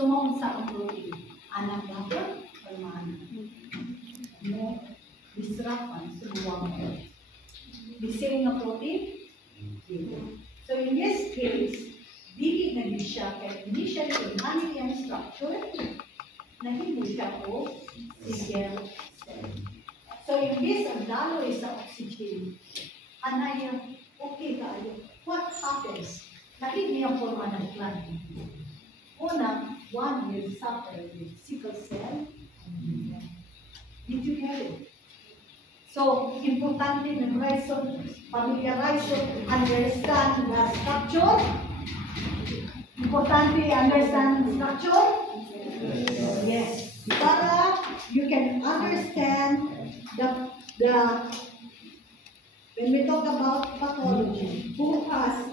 Sumaunsa ang protein. Anak dapat or mana. No disruption sa buwang ko. Bising na protein. So in this case, dili na din siya kaya initially yung mammalian structure nahimo siya o single cell. So in this, ang daloy sa oxygen, anay okay tayo. What happens? Nahindi ang forma ng plant. Una, one will suffer with sickle cell anemia. Did you hear it? So, importante na familiarize understand the structure. Importante understand the structure. Yes. Para you can understand when we talk about pathology, who has